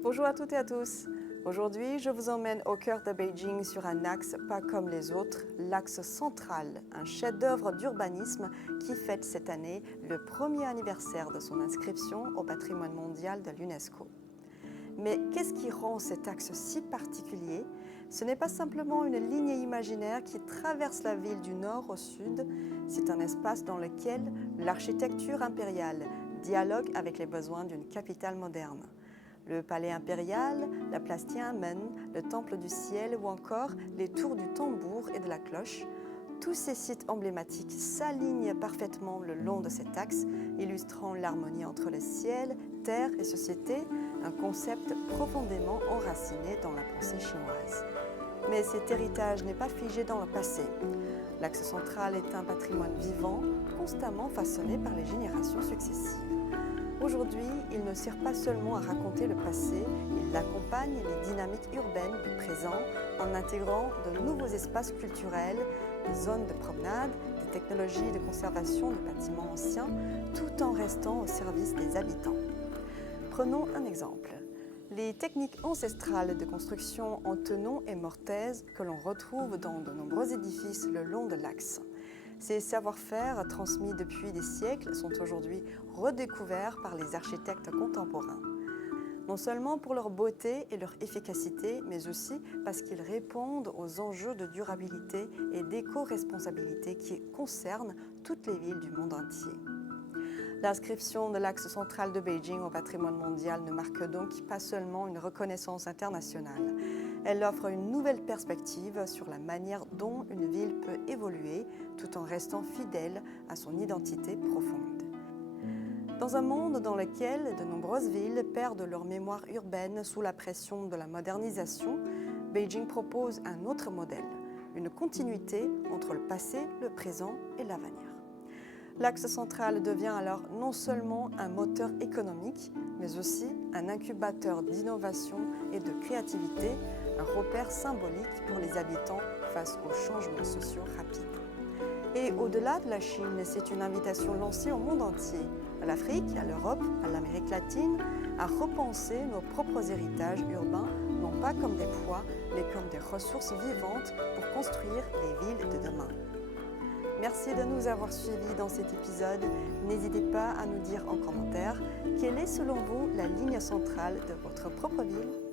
Bonjour à toutes et à tous. Aujourd'hui, je vous emmène au cœur de Beijing sur un axe pas comme les autres, l'axe central, un chef-d'œuvre d'urbanisme qui fête cette année le premier anniversaire de son inscription au patrimoine mondial de l'UNESCO. Mais qu'est-ce qui rend cet axe si particulier? Ce n'est pas simplement une ligne imaginaire qui traverse la ville du nord au sud, c'est un espace dans lequel l'architecture impériale dialogue avec les besoins d'une capitale moderne. Le palais impérial, la place Tiananmen, le temple du ciel ou encore les tours du tambour et de la cloche, tous ces sites emblématiques s'alignent parfaitement le long de cet axe, illustrant l'harmonie entre le ciel, terre et société, un concept profondément enraciné dans la pensée chinoise. Mais cet héritage n'est pas figé dans le passé. L'axe central est un patrimoine vivant, constamment façonné par les générations successives. Aujourd'hui, il ne sert pas seulement à raconter le passé, il accompagne les dynamiques urbaines du présent en intégrant de nouveaux espaces culturels, des zones de promenade, des technologies de conservation de bâtiments anciens, tout en restant au service des habitants. Prenons un exemple. Les techniques ancestrales de construction en tenon et mortaise que l'on retrouve dans de nombreux édifices le long de l'axe. Ces savoir-faire transmis depuis des siècles sont aujourd'hui redécouverts par les architectes contemporains. Non seulement pour leur beauté et leur efficacité, mais aussi parce qu'ils répondent aux enjeux de durabilité et d'éco-responsabilité qui concernent toutes les villes du monde entier. L'inscription de l'axe central de Beijing au patrimoine mondial ne marque donc pas seulement une reconnaissance internationale. Elle offre une nouvelle perspective sur la manière dont une ville peut évoluer tout en restant fidèle à son identité profonde. Dans un monde dans lequel de nombreuses villes perdent leur mémoire urbaine sous la pression de la modernisation, Beijing propose un autre modèle, une continuité entre le passé, le présent et l'avenir. L'axe central devient alors non seulement un moteur économique, mais aussi un incubateur d'innovation et de créativité, un repère symbolique pour les habitants face aux changements sociaux rapides. Et au-delà de la Chine, c'est une invitation lancée au monde entier, à l'Afrique, à l'Europe, à l'Amérique latine, à repenser nos propres héritages urbains, non pas comme des poids, mais comme des ressources vivantes pour construire les villes de demain. Merci de nous avoir suivis dans cet épisode. N'hésitez pas à nous dire en commentaire quelle est selon vous la ligne centrale de votre propre ville